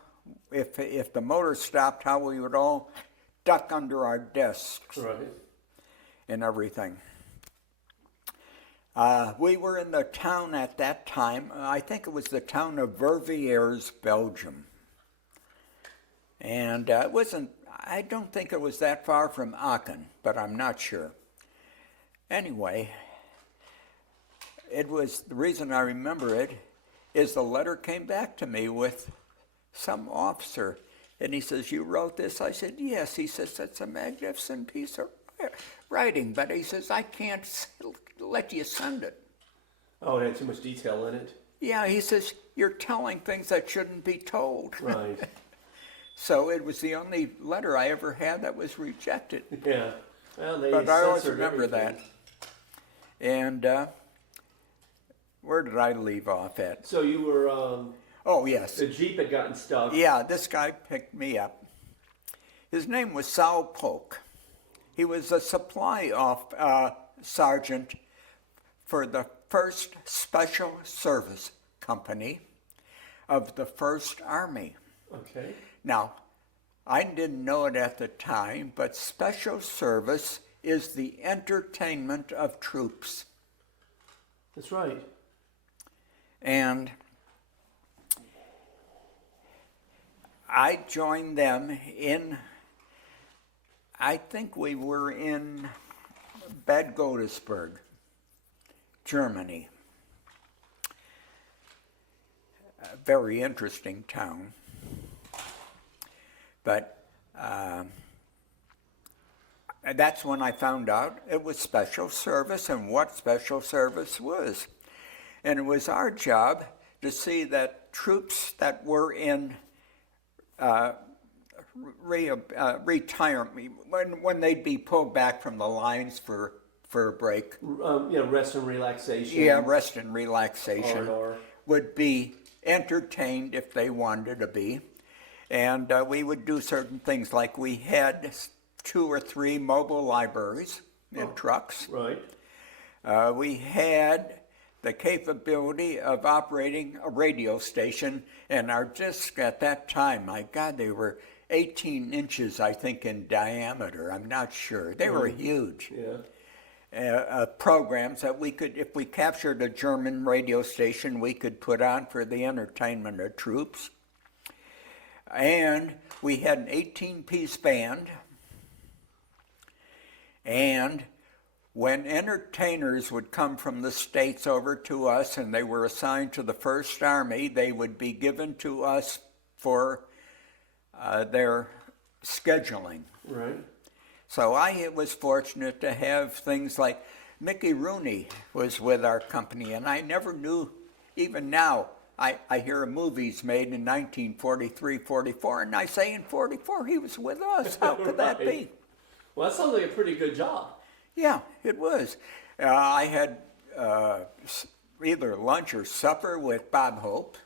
if the motor stopped, how we would all duck under our desks and everything. We were in the town at that time, I think it was the town of Verviers, Belgium. And I don't think it was that far from Aachen, but I'm not sure. Anyway, the reason I remember it is the letter came back to me with some officer, and he says, you wrote this? I said, yes. He says, that's a magnificent piece of writing, but he says, I can't let you send it. Oh, it had too much detail in it? Yeah, he says, you're telling things that shouldn't be told. Right. So it was the only letter I ever had that was rejected. Yeah. Well, but I always remember everything. that. And where did I leave off at? So you were... oh, yes. The Jeep had gotten stuck. Yeah, this guy picked me up. His name was Saul Polk. He was a supply sergeant for the 1st Special Service Company of the 1st Army. Okay. Now, I didn't know it at the time, but special service is the entertainment of troops. That's right. And I joined them in, I think we were in Bad Godesberg, Germany. A very interesting town. But that's when I found out it was special service and what special service was. And it was our job to see that troops that were in retirement, when they'd be pulled back from the lines for a break. Rest and relaxation. Yeah, rest and relaxation. R&R. Would be entertained if they wanted to be. And we would do certain things, like we had 2 or 3 mobile libraries in trucks. Right. We had the capability of operating a radio station, and our discs at that time, my God, they were 18 inches, I think, in diameter. I'm not sure. They were huge. Yeah. Programs that we could, if we captured a German radio station, we could put on for the entertainment of troops. And we had an 18-piece band. And when entertainers would come from the States over to us and they were assigned to the 1st Army, they would be given to us for their scheduling. Right. So I was fortunate to have things like Mickey Rooney was with our company, and I never knew, even now, I hear of movies made in 1943, 44, and I say in 44 he was with us. How could that be? Well, that sounds like a pretty good job. Yeah, it was. I had either lunch or supper with Bob Hope.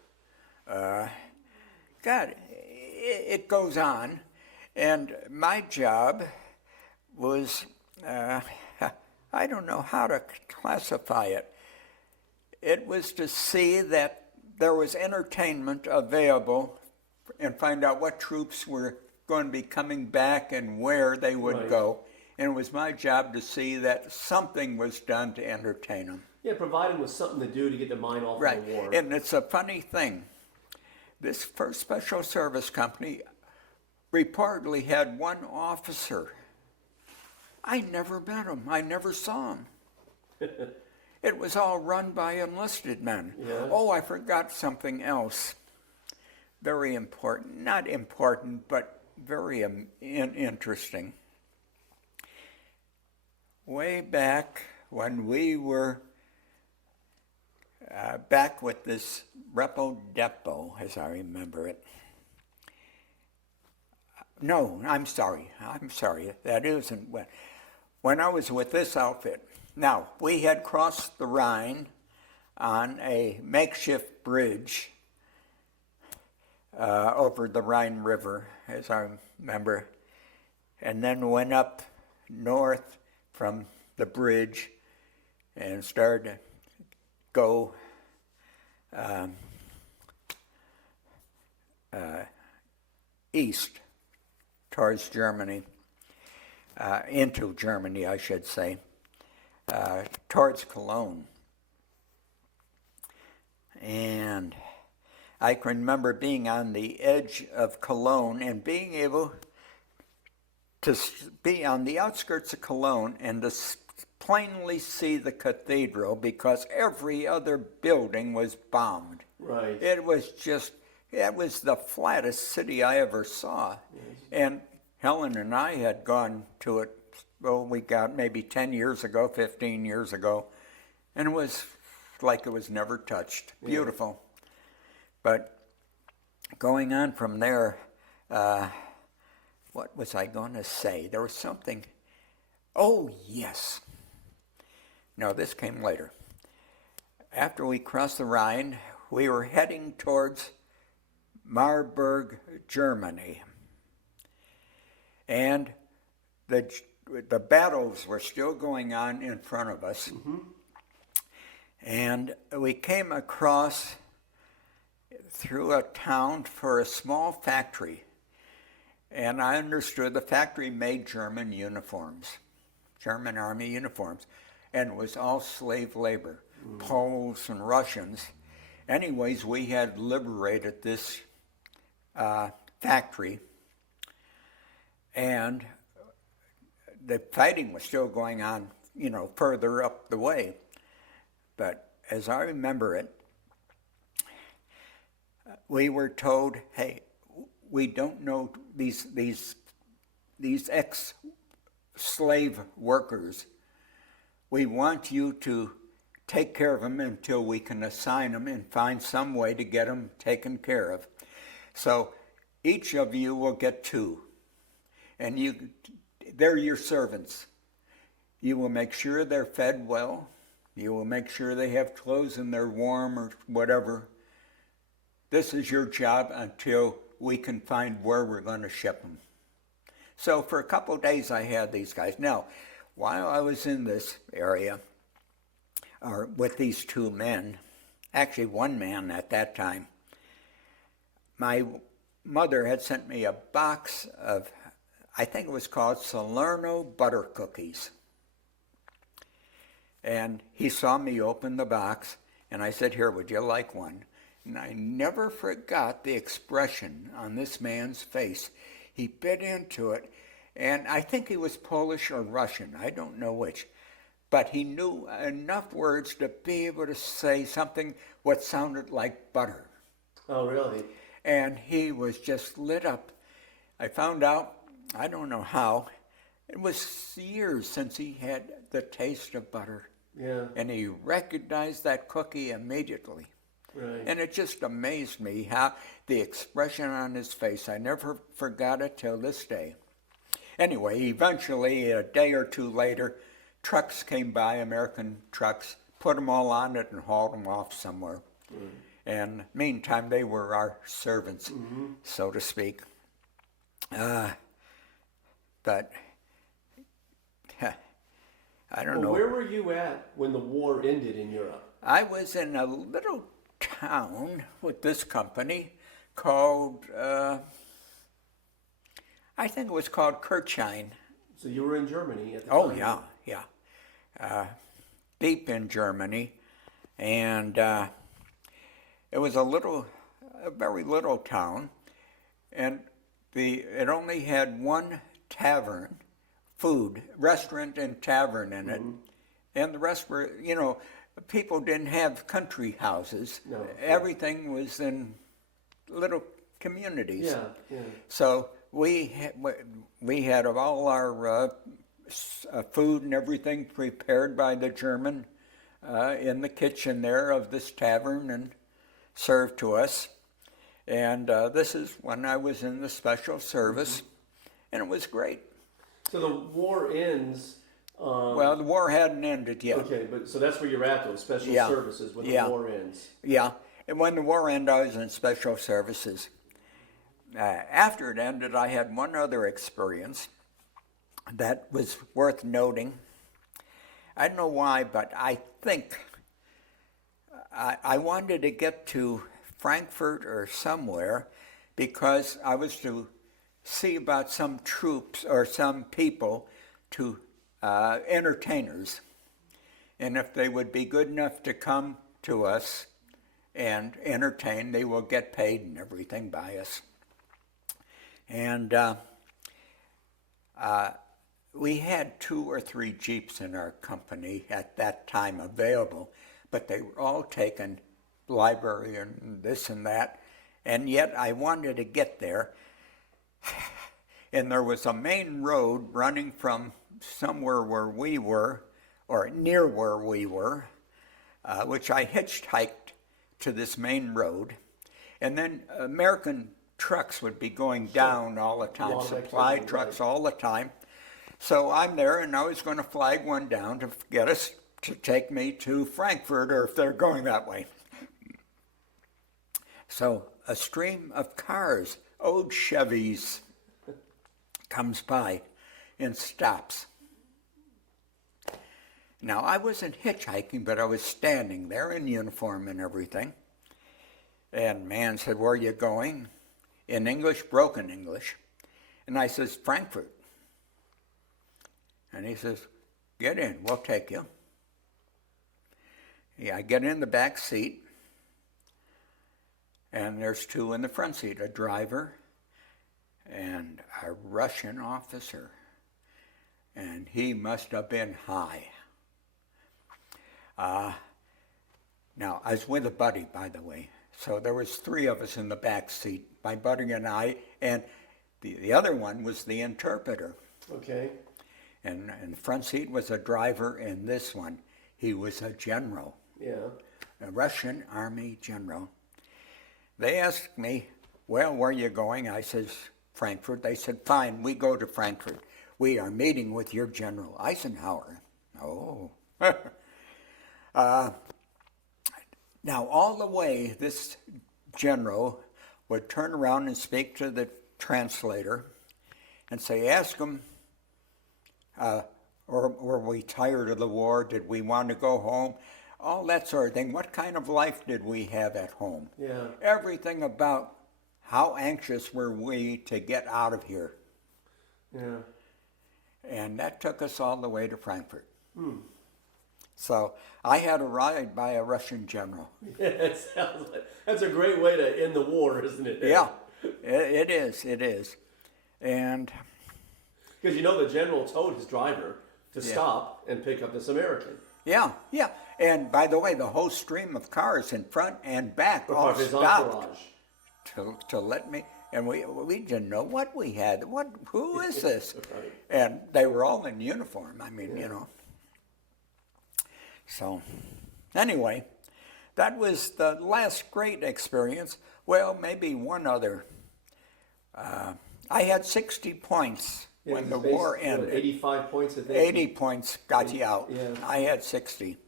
God, it goes on. And my job was, I don't know how to classify it. It was to see that there was entertainment available and find out what troops were going to be coming back and where they would go. And it was my job to see that something was done to entertain them. Yeah, provide them with something to do to get their mind off Right. of the war. And it's a funny thing. This 1st Special Service Company reportedly had 1 officer. I never met him. I never saw him. It was all run by enlisted men. Yeah. Oh, I forgot something else. Very important. Not important, but very interesting. Way back when we were back with this Repo Depot, as I remember it. No, I'm sorry. That isn't when I was with this outfit. Now, we had crossed the Rhine on a makeshift bridge over the Rhine River, as I remember, and then went up north from the bridge and started to go east towards Germany, into Germany, I should say, towards Cologne. And I can remember being on the edge of Cologne and being able to be on the outskirts of Cologne and to plainly see the cathedral because every other building was bombed. Right. It was the flattest city I ever saw. Yes. And Helen and I had gone to it, we got maybe 10 years ago, 15 years ago, and it was like it was never touched. Beautiful. Yeah. But going on from there, what was I going to say? There was something. Oh, yes. No, this came later. After we crossed the Rhine, we were heading towards Marburg, Germany. and the battles were still going on in front of us. And we came across through a town for a small factory. And I understood the factory made German uniforms, German army uniforms, and it was all slave labor, Poles and Russians. Anyways, we had liberated this factory, and the fighting was still going on, further up the way. But as I remember it, we were told, hey, we don't know these ex-slave workers. We want you to take care of them until we can assign them and find some way to get them taken care of. So each of you will get 2, and they're your servants. You will make sure they're fed well. You will make sure they have clothes and they're warm or whatever. This is your job until we can find where we're going to ship them. So for a couple of days I had these guys. Now, while I was in this area, or with these 2 men, actually 1 man at that time, my mother had sent me a box of, I think it was called Salerno butter cookies. And he saw me open the box, and I said, here, would you like one? And I never forgot the expression on this man's face. He bit into it, and I think he was Polish or Russian, I don't know which. But he knew enough words to be able to say something what sounded like butter. Oh, really? And he was just lit up. I found out, I don't know how, it was years since he had the taste of butter. Yeah. And he recognized that cookie immediately. Right. And it just amazed me how the expression on his face, I never forgot it till this day. Anyway, eventually, a day or 2 later, trucks came by, American trucks, put them all on it and hauled them off somewhere. And meantime, they were our servants, so to speak. But I don't know. Where were you at when the war ended in Europe? I was in a little town with this company called, I think it was called Kirchhain. So you were in Germany at the time? Oh, yeah. Deep in Germany. And it was a very little town. And it only had 1 tavern, restaurant and tavern in it. And the rest were, people didn't have country houses. No. Everything was in little communities. Yeah. So we had all our food and everything prepared by the German in the kitchen there of this tavern and served to us. And this is when I was in the special service, and it was great. So the war ends. Well, the war hadn't ended yet. Okay, so that's where you're at, though, special services, when the war ends. Yeah, and when the war ended, I was in special services. After it ended, I had one other experience that was worth noting. I don't know why, but I think I wanted to get to Frankfurt or somewhere because I was to see about some troops or some people to entertainers, and if they would be good enough to come to us and entertain, they will get paid and everything by us. And we had 2 or 3 Jeeps in our company at that time available, but they were all taken, library and this and that, and yet I wanted to get there. And there was a main road running from somewhere where we were, or near where we were, which I hitchhiked to this main road. And then American trucks would be going down all the time, supply trucks all the time. So I'm there, and I was going to flag one down to get us to take me to Frankfurt, or if they're going that way. So a stream of cars, old Chevys, comes by and stops. Now, I wasn't hitchhiking, but I was standing there in uniform and everything. And man said, "Where are you going?" In English, broken English. And I says, "Frankfurt." And he says, "Get in, we'll take you." Yeah, I get in the back seat, and there's two in the front seat, a driver and a Russian officer. And he must have been high. Now, I was with a buddy, by the way. So there was three of us in the back seat, my buddy and I, and the other one was the interpreter. Okay. And the front seat was a driver, and this one, he was a general. Yeah. A Russian army general. They asked me, "Well, where are you going?" I says, "Frankfurt." They said, "Fine, we go to Frankfurt. We are meeting with your General Eisenhower." Oh. Now, all the way, this general would turn around and speak to the translator and say, "Ask him, or were we tired of the war? Did we want to go home?" All that sort of thing. What kind of life did we have at home? Yeah. Everything about how anxious were we to get out of here. Yeah. And that took us all the way to Frankfurt. Hmm. So I had a ride by a Russian general. Yeah, it sounds like, that's a great way to end the war, isn't it? Yeah, it is. And because you know the general told his driver to stop and pick up this American. yeah. And by the way, the whole stream of cars in front and back all His stopped entourage. to let me. And we didn't know what we had. Who is this? Right. And they were all in uniform. I mean, you know. So, anyway, that was the last great experience. Well, maybe one other. I had 60 points when the war ended. 85 points, I think. 80 points got you out. Yeah. I had 60.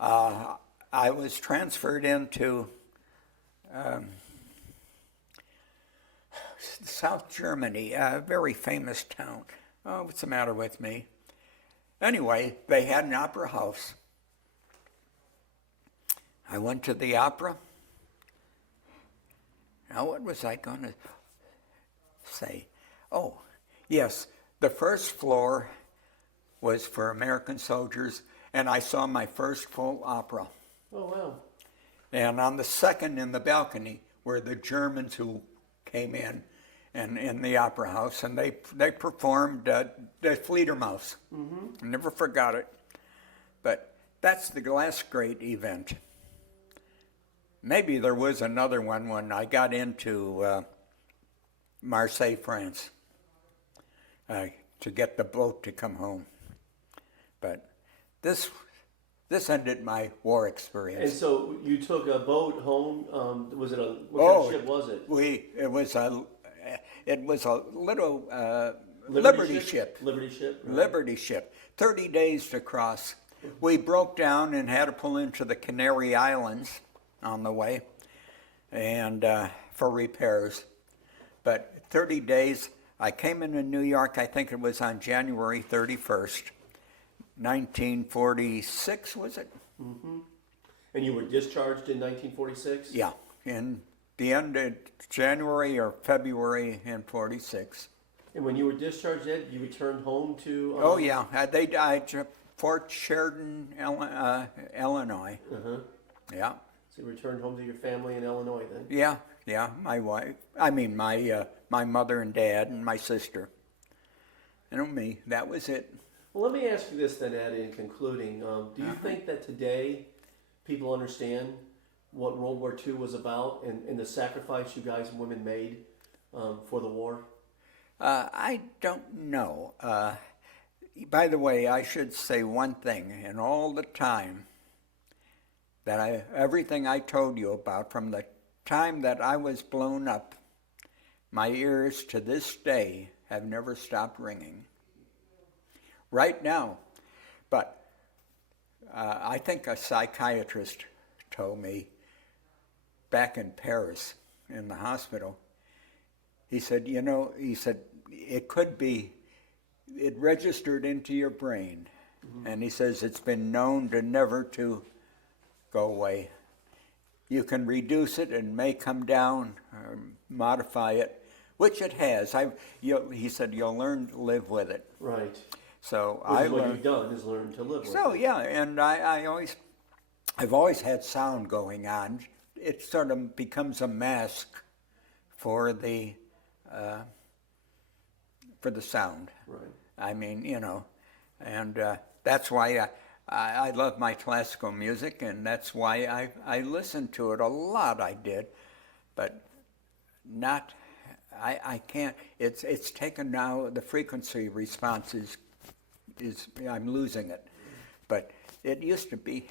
I was transferred into South Germany, a very famous town. Oh, what's the matter with me? Anyway, they had an opera house. I went to the opera. Now, what was I going to say? Oh, yes, the first floor was for American soldiers, and I saw my first full opera. Oh, wow. And on the second, in the balcony, were the Germans who came in and in the opera house, and they performed the Fledermaus. Mm-hmm. I never forgot it. But that's the last great event. Maybe there was another one when I got into Marseille, France, to get the boat to come home. But this ended my war experience. And so you took a boat home. Was it what kind of ship was it? It was a little Liberty ship. Liberty ship. Right. Liberty ship. 30 days to cross. We broke down and had to pull into the Canary Islands on the way, and for repairs. But 30 days. I came into New York. I think it was on January 31st, 1946. Was it? Mm-hmm. And you were discharged in 1946. Yeah, in the end of January or February in 46. And when you were discharged, Ed, you returned home to... Oh, yeah. They died at Fort Sheridan, Illinois. Uh-huh. Yeah. So you returned home to your family in Illinois then? Yeah. My wife. I mean, my mother and dad and my sister. And me. That was it. Well, let me ask you this then, Ed, in concluding. Do you think that today people understand what World War II was about and the sacrifice you guys and women made for the war? I don't know. By the way, I should say one thing. In all the time that everything I told you about, from the time that I was blown up, my ears to this day have never stopped ringing. Right now. But I think a psychiatrist told me back in Paris in the hospital, he said, it could be, it registered into your brain. And he says it's been known to never to go away. You can reduce it and may come down or modify it, which it has. He said you'll learn to live with it. Right. So Which I is what learned. you've done, is learn to live with So it. yeah, and I've always had sound going on. It sort of becomes a mask for the sound. Right. I mean, and that's why I love my classical music, and that's why I listened to it a lot. I did, but not. I can't. It's taken now. The frequency response is I'm losing it, but it used to be